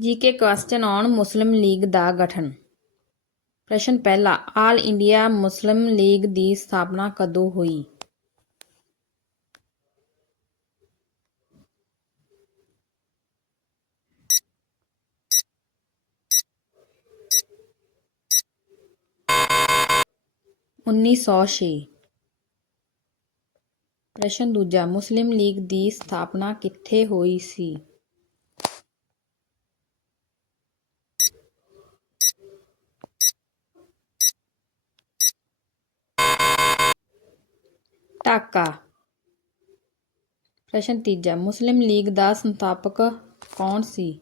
GK question on Muslim League ਦਾ ਗਠਨ। ਪ੍ਰਸ਼ਨ ਪਹਿਲਾ, ਆਲ ਇੰਡੀਆ ਮੁਸਲਿਮ ਲੀਗ ਦੀ ਸਥਾਪਨਾ ਕਦੋਂ ਹੋਈ? ਉੱਨੀ ਸੌ ਛੇ। ਪ੍ਰਸ਼ਨ ਦੂਜਾ, ਮੁਸਲਿਮ ਲੀਗ ਦੀ ਸਥਾਪਨਾ ਕਿੱਥੇ ਹੋਈ ਸੀ? ਢਾਕਾ ਪ੍ਰਸ਼ਨ ਤੀਜਾ, ਮੁਸਲਿਮ ਲੀਗ ਦਾ ਸੰਸਥਾਪਕ ਕੌਣ ਸੀ?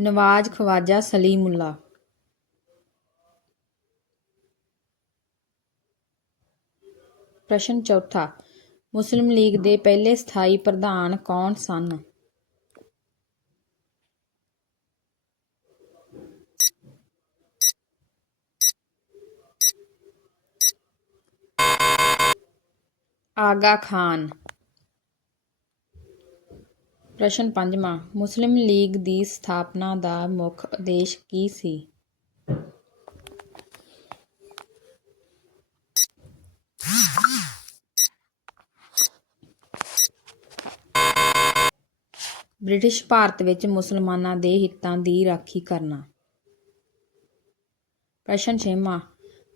ਨਵਾਜ਼ ਖਵਾਜਾ ਸਲੀਮੁੱਲਾ। ਪ੍ਰਸ਼ਨ ਚੌਥਾ, ਮੁਸਲਿਮ ਲੀਗ ਦੇ ਪਹਿਲੇ ਸਥਾਈ ਪ੍ਰਧਾਨ ਕੌਣ ਸਨ? ਆਗਾ ਖਾਨ। ਪ੍ਰਸ਼ਨ ਪੰਜਵਾਂ, ਮੁਸਲਿਮ ਲੀਗ ਦੀ ਸਥਾਪਨਾ ਦਾ ਮੁੱਖ ਉਦੇਸ਼ ਕੀ ਸੀ? ਬ੍ਰਿਟਿਸ਼ ਭਾਰਤ ਵਿੱਚ ਮੁਸਲਮਾਨਾਂ ਦੇ ਹਿੱਤਾਂ ਦੀ ਰਾਖੀ ਕਰਨਾ। ਪ੍ਰਸ਼ਨ ਛੇਵਾਂ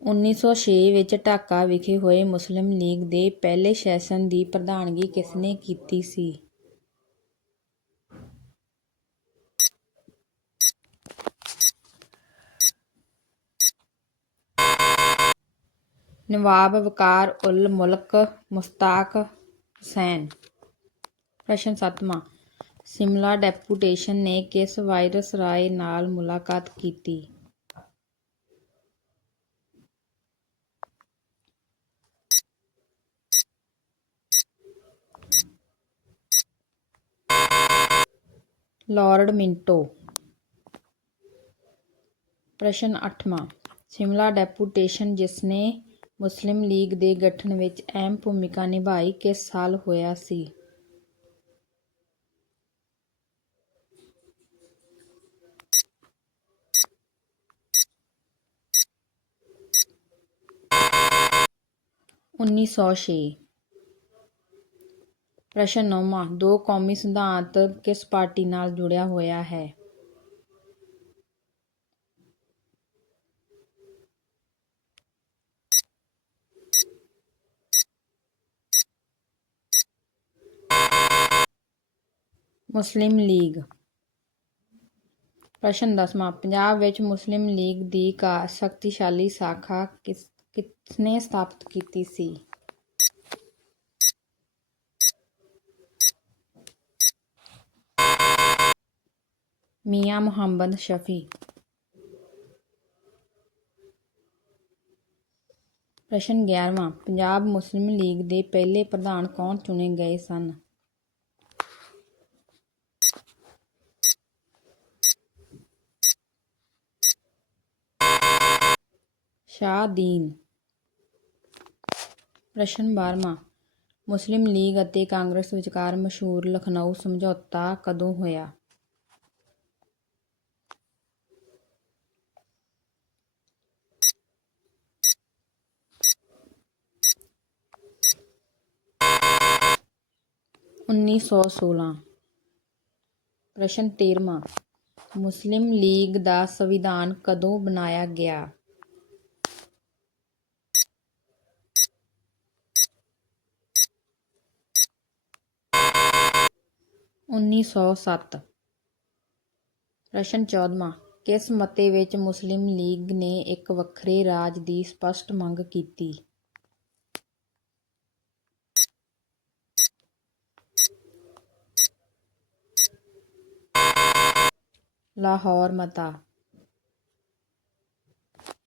1906 ਵਿੱਚ ਢਾਕਾ ਵਿਖੇ ਹੋਏ ਮੁਸਲਿਮ ਲੀਗ ਦੇ ਪਹਿਲੇ ਸੈਸ਼ਨ ਦੀ ਪ੍ਰਧਾਨਗੀ ਕਿਸਨੇ ਕੀਤੀ ਸੀ? ਨਵਾਬ ਵਕਾਰ ਉਲ ਮੁਲਕ ਮੁਸਤਾਕ ਹੁਸੈਨ। ਪ੍ਰਸ਼ਨ ਸੱਤਵਾਂ, ਸਿਮਲਾ ਡੈਪੂਟੇਸ਼ਨ ਨੇ ਕਿਸ ਵਾਇਸਰਾਏ ਨਾਲ ਮੁਲਾਕਾਤ ਕੀਤੀ? Lord Minto. ਪ੍ਰਸ਼ਨ ਅੱਠਵਾਂ। ਸਿਮਲਾ ਡੈਪੂਟੇਸ਼ਨ ਜਿਸਨੇ ਮੁਸਲਿਮ ਲੀਗ ਦੇ ਗਠਨ ਵਿੱਚ ਅਹਿਮ ਭੂਮਿਕਾ ਨਿਭਾਈ ਕਿਸ ਸਾਲ ਹੋਇਆ ਸੀ? ਉੱਨੀ ਸੌ ਛੇ। ਪ੍ਰਸ਼ਨ ਨੌਵਾਂ, ਦੋ ਕੌਮੀ ਸਿਧਾਂਤ ਕਿਸ ਪਾਰਟੀ ਨਾਲ ਜੁੜਿਆ ਹੋਇਆ ਹੈ? Muslim League. ਪ੍ਰਸ਼ਨ ਦਸਵਾਂ, ਪੰਜਾਬ ਵਿੱਚ ਮੁਸਲਿਮ ਲੀਗ ਦੀ ਕਾ, ਸ਼ਕਤੀਸ਼ਾਲੀ ਸ਼ਾਖਾ ਕਿਸ ਕਿਸਨੇ ਸਥਾਪਿਤ ਕੀਤੀ ਸੀ? ਮੀਆਂ ਮੁਹੰਮਦ ਸ਼ਫੀ। ਪ੍ਰਸ਼ਨ 11ਵਾਂ ਪੰਜਾਬ ਮੁਸਲਿਮ ਲੀਗ ਦੇ ਪਹਿਲੇ ਪ੍ਰਧਾਨ ਕੌਣ ਚੁਣੇ ਗਏ ਸਨ? ਸ਼ਾਹਦੀਨ ਪ੍ਰਸ਼ਨ 12ਵਾਂ ਮੁਸਲਿਮ ਲੀਗ ਅਤੇ ਕਾਂਗਰਸ ਵਿਚਕਾਰ ਮਸ਼ਹੂਰ ਲਖਨਊ ਸਮਝੌਤਾ ਕਦੋਂ ਹੋਇਆ? ਉੱਨੀ ਸੌ ਸੋਲਾਂ। ਪ੍ਰਸ਼ਨ 13ਵਾਂ ਮੁਸਲਿਮ ਲੀਗ ਦਾ ਸੰਵਿਧਾਨ ਕਦੋਂ ਬਣਾਇਆ ਗਿਆ? ਉੱਨੀ ਸੌ ਸੱਤ। ਪ੍ਰਸ਼ਨ 14ਵਾਂ ਕਿਸ ਮਤੇ ਵਿੱਚ ਮੁਸਲਿਮ ਲੀਗ ਨੇ ਇੱਕ ਵੱਖਰੇ ਰਾਜ ਦੀ ਸਪਸ਼ਟ ਮੰਗ ਕੀਤੀ? ਲਾਹੌਰ ਮਤਾ।